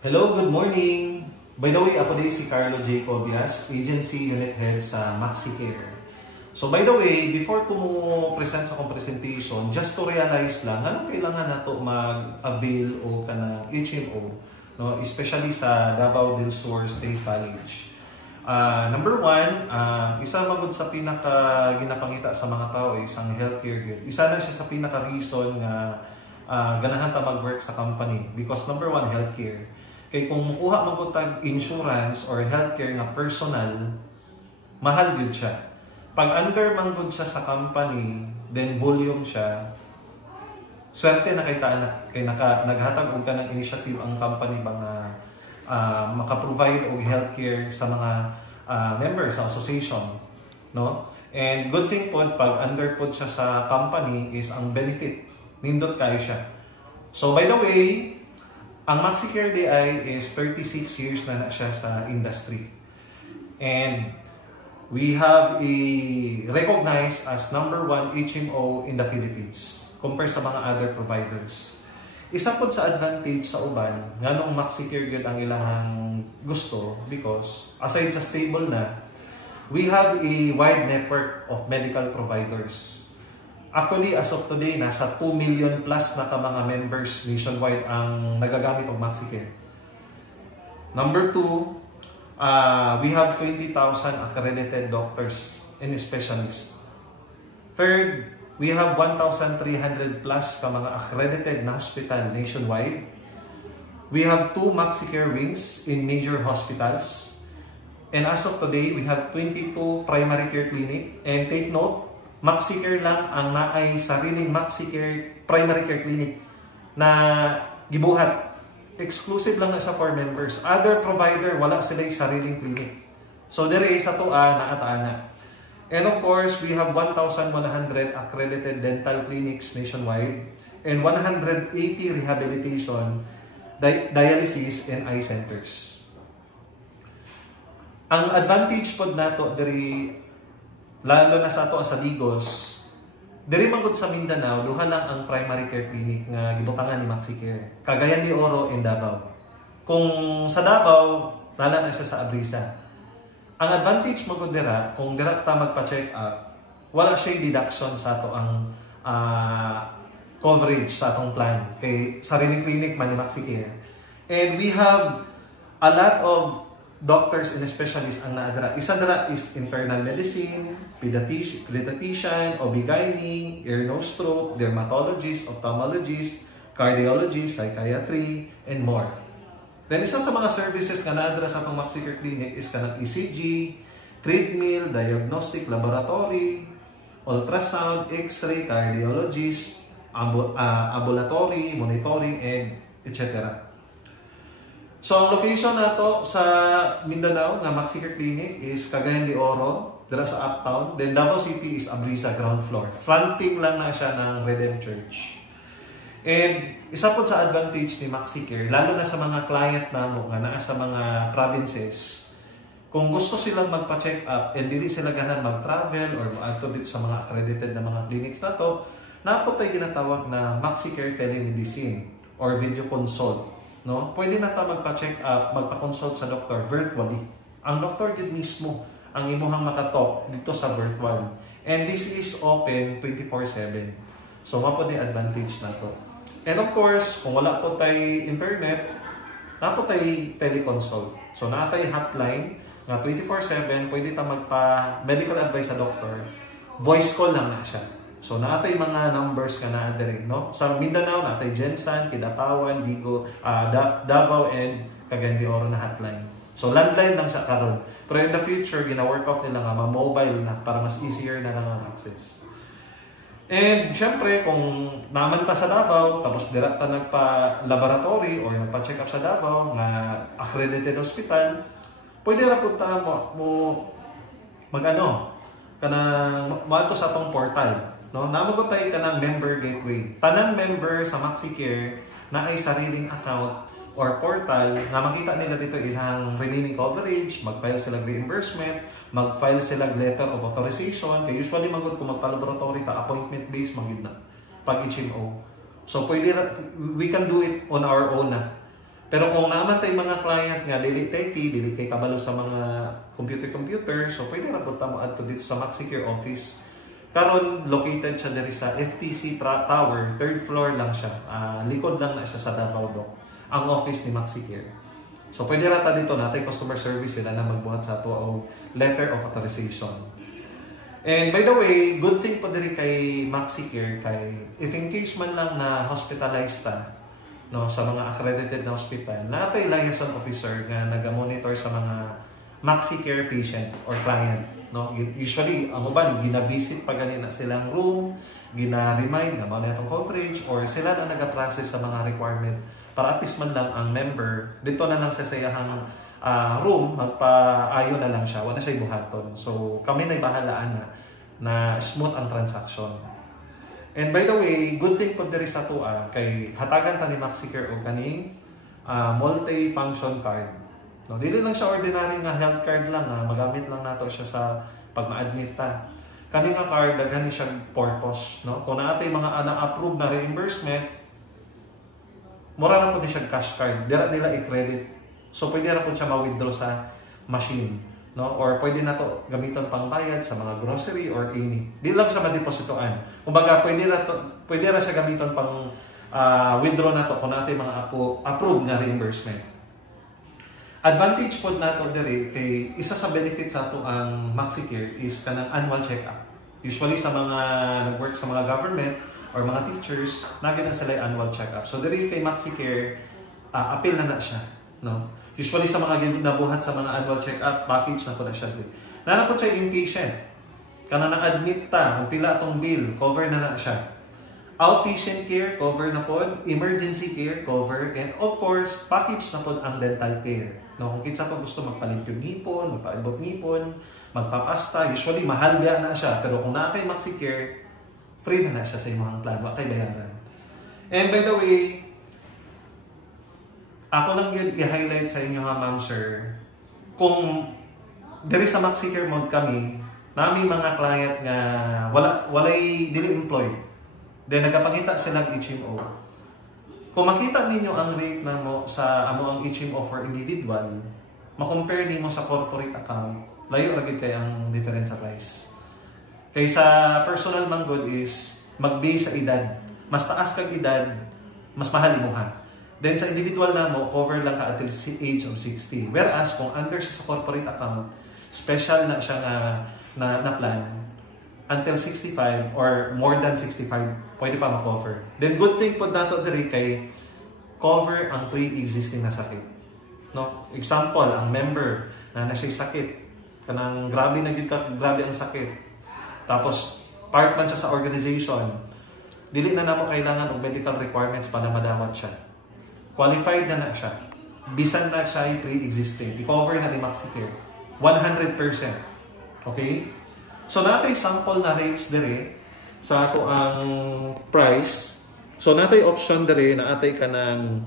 Hello, good morning! By the way, ako din si Carlo J. Cobias, Agency Unit Head sa MaxiCare. So by the way, before ko mo present sa akong presentation, just to realize lang, anong kailangan na to mag-avail o ka ng HMO, no? Especially sa Davao del Sur State College. Number one, isa magod sa pinaka-ginapangita sa mga tao ay isang healthcare good. Isa na siya sa pinaka-reason nga ganahan ta mag-work sa company. Because number one, healthcare. Kaya kung mukuha magutag insurance or healthcare nga personal, mahal yun siya. Pag under manggod siya sa company, then volume siya, swerte na kay naghatag og ka ng initiative ang company ba nga maka-provide og healthcare sa mga members sa association, no? And good thing po pag under po siya sa company is ang benefit nindot kayo siya. So by the way, ang MaxiCare DI is 36 years na siya sa industry. And we have recognized as #1 HMO in the Philippines compared sa mga other providers. Isa po sa advantage sa uban, nganong MaxiCare good ang ilang gusto because aside sa stable na, we have a wide network of medical providers. Actually, as of today, nasa 2 million plus na ka mga members nationwide ang nagagamit ng MaxiCare. Number 2, we have 20,000 accredited doctors and specialists. Third, we have 1,300 plus ka mga accredited na hospital nationwide. We have 2 MaxiCare wings in major hospitals. And as of today, we have 22 primary care clinic. And take note, MaxiCare lang ang naay sariling MaxiCare primary care clinic na gibuhat. Exclusive lang na siya for members. Other provider, wala sila yung sariling clinic. So, dere sa tuwa, naataana. And of course, we have 1,100 accredited dental clinics nationwide and 180 rehabilitation, dialysis, and eye centers. Ang advantage po nato diri lalo na sa ato sa Digos, diri mangod sa Mindanao, duha lang ang primary care clinic nga gibutangan ni MaxiCare. Cagayan de Oro and Davao. Kung sa Davao, nala na siya sa Abrisa. Ang advantage mo dira, kung dira ta magpa-check up, wala siya deduction sa ato ang coverage sa atong plan. Kay sariling clinic man ni MaxiCare. And we have a lot of doctors and specialists ang naadara. Isa dara is internal medicine, pediatrician, OB/GYN, ear, nose, throat, dermatologist, ophthalmologist, cardiologist, psychiatry, and more. Then isa sa mga services nga naadara sa atong MaxiCare Clinic is kanang ECG, treadmill, diagnostic laboratory, ultrasound, x-ray, cardiologist, ambulatory, monitoring, and etc. So, ang location nato sa Mindanao nga MaxiCare Clinic is Cagayan de Oro, dira sa Uptown. Then Davao City is Abrisa, ground floor. Fronting lang na siya ng Redem Church. And isa po sa advantage ni MaxiCare, lalo na sa mga client namo nga naa sa mga provinces, kung gusto silang magpa-check up and dili sila ganan mag-travel or maadto dito sa mga accredited na mga clinics nato, napo tay ginatawag na MaxiCare telemedicine or video consult. No? Pwede na ta magpa-check up, magpa-consult sa doktor virtually. Ang doktor gid mismo ang imuhang makatalk dito sa virtual. And this is open 24/7. So, mapo din advantage na to. And of course, kung wala po tay internet, napo tay teleconsult. So, natay hotline na 24/7, pwede ta magpa-medical advice sa doktor. Voice call lang na siya. So, natay mga numbers ka na diri, no? Sa Mindanao, natay Jensan, Kidapawan, Digo, Davao, and Cagayan de Oro na hotline. So, landline lang sa karon. Pero in the future, gina-workout nila nga, ma-mobile na para mas easier na lang ang access. And, syempre, kung naman ta sa Davao, tapos dira ta nagpa-laboratory or nagpa-check up sa Davao, nga accredited hospital, pwede na punta mo maadto sa atong portal. No, namagot tayo ka ng member gateway. Tanan member sa MaxiCare na ay sariling account or portal na makita nila dito ilang remaining coverage, mag-file sila reimbursement, mag-file sila letter of authorization. Kaya usually magod kung magpa-laboratory ta, appointment based magid na pag HMO. So pwede we can do it on our own na. Pero kung naman tayo mga client nga, dili techy, dili kay kabalo sa mga computer, so pwede na punta mo adto dito sa MaxiCare office. Karon located siya diri sa FTC Tower, 3rd floor lang siya. Likod lang na siya sa Davao Dock, ang office ni MaxiCare. So pwede rata dito natay customer service sila na magbuhat sa ato og letter of authorization. And by the way, good thing po diri kay MaxiCare kay if in case man lang na hospitalized ta, no, sa mga accredited na hospital, natay liaison officer nga naga-monitor sa mga MaxiCare patient or client, no. Usually ang uban gina-visit pa ganina silang room, gina-remind nga mao na itong coverage, or sila na naga-process sa mga requirement para at least man lang ang member dito na lang sa sayahang room, magpaayo na lang siya, wala siya buhaton. So kami na ibahalaan na smooth ang transaction. And by the way, good thing po diri sa tuwa kay hatagan ta ni MaxiCare og kaning multi-function card. No, dili lang siya ordinary nga health card lang, magamit lang nato siya sa pag ma-admit ta. Kani nga card daghan ni siya purpose, no? Kung naatay mga na-approve na reimbursement, mura na po di siya cash card, dira nila i-credit. So pwede ra po siya ma-withdraw sa machine. No, or pwede na to gamiton pang bayad sa mga grocery or any. Di lang siya madepositoan. Kumbaga pwede ra siya gamiton pang withdraw na to kung natin mga approved na reimbursement. Advantage po nato diri kay isa sa benefits sa ato ang MaxiCare is kanang annual check-up. Usually sa mga nag-work sa mga government or mga teachers, nagin na sila annual check-up. So diri kay MaxiCare, appeal na siya, no? Usually sa mga nabuhat sa mga annual check-up package na po na siya. Nana po siya inpatient. Kana na-admit ta, kung pila atong bill, cover na siya. Outpatient care, cover na po. Emergency care, cover. And of course, package na po ang dental care. No, kung kinsa to gusto magpalit yung ngipon, magpaibot ngipon, magpapasta, usually mahal biya na siya. Pero kung na kay MaxiCare, free na siya sa imong plan, wa kay bayaran. And by the way, ako lang yun i-highlight sa inyo ha, ma'am, sir. Kung diri sa MaxiCare mode kami, nami mga client nga walay dili employed. Then nagapangita silang HMO. Kung makita ninyo ang rate na mo sa amo ang HMO for individual, ma-compare nimo sa corporate account, layo ra gid kay ang difference sa price. Kay sa personal man good is mag-base sa edad. Mas taas kag edad, mas mahal imuha. Then sa individual na mo, cover lang ka until age of 60. Whereas kung under siya sa corporate account, special na siya na plan, until 65 or more than 65, pwede pa ma-cover. Then good thing po nato diri kay cover ang pre-existing na sakit. No? Example, ang member na siya sakit, kanang grabe ang sakit. Tapos part man siya sa organization, dili na namo kailangan og medical requirements para madawat siya. Qualified na siya. Bisan na siya ay pre-existing. I-cover na ni MaxiCare. 100%. Okay? So, natay sample na rates dire sa ato ang price. So, natay option dire na atay ka ng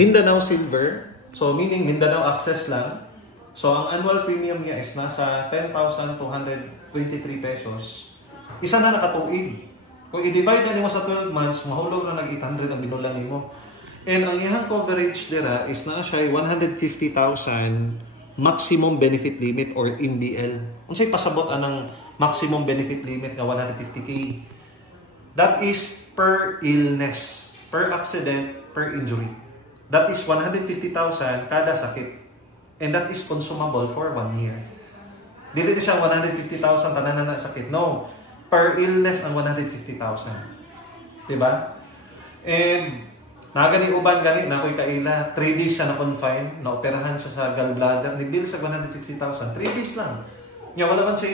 Mindanao Silver. So, meaning Mindanao Access lang. So, ang annual premium niya is nasa 10,223 pesos. Isa na nakatuig. Kung i-divide na nimo sa 12 months, mahulog na nag-800 ang binulan nimo. And ang iyang coverage dira is na siya 150,000 maximum benefit limit or MBL. Unsay pasabot anang maximum benefit limit nga 150k? That is per illness, per accident, per injury. That is 150,000 kada sakit. And that is consumable for 1 year. Dili siya 150,000 tanan na sakit. No. Per illness ang 150,000. Diba? And nagani uban gani na ko'y kaila, 3 days siya na-confine, na-operahan siya sa gallbladder, ni bill sa 160,000. 3 days lang. Nya wala man siya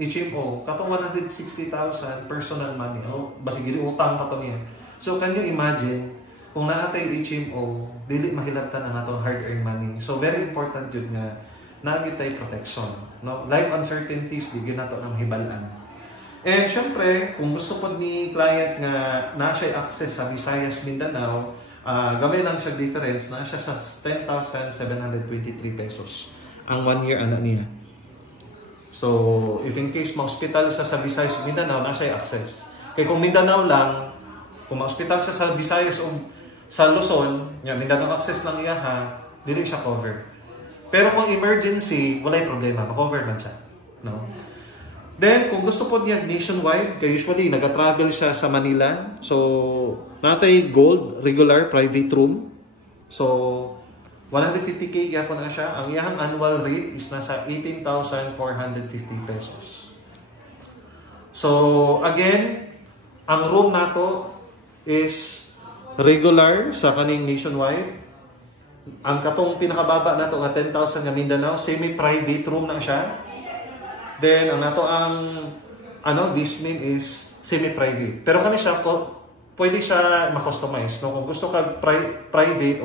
HMO, katong 160,000 personal money. Basig gili utang pa to niya. So can you imagine kung naatay HMO, dili mahilabtan ang atong hard-earned money. So very important yun nga naagit tay protection, no? Life uncertainties di gyud nato nang hibalan. And syempre, kung gusto po ni client nga na siya access sa Visayas, Mindanao, gamay lang siya difference na siya sa 10,723 pesos ang 1 year ana niya. So, if in case ma-hospital siya sa Visayas, Mindanao, na siya access. Kaya kung Mindanao lang, kung ma-hospital siya sa Visayas o sa Luzon, yan, Mindanao access lang iya ha, dili siya cover. Pero kung emergency, walay problema, ma-cover man siya. No? Then, kung gusto po niya nationwide, kaya usually nag-travel siya sa Manila. So, natay gold, regular, private room. So, 150K yapon na siya. Ang iyang annual rate is nasa 18,450 pesos. So, again, ang room nato is regular sa kaning nationwide. Ang katong pinakababa nato nga 10,000 nga Mindanao, semi-private room na siya. Then, ang nato ang this name is semi-private. Pero kani siya, pwede siya ma-customize. No? Kung gusto ka private,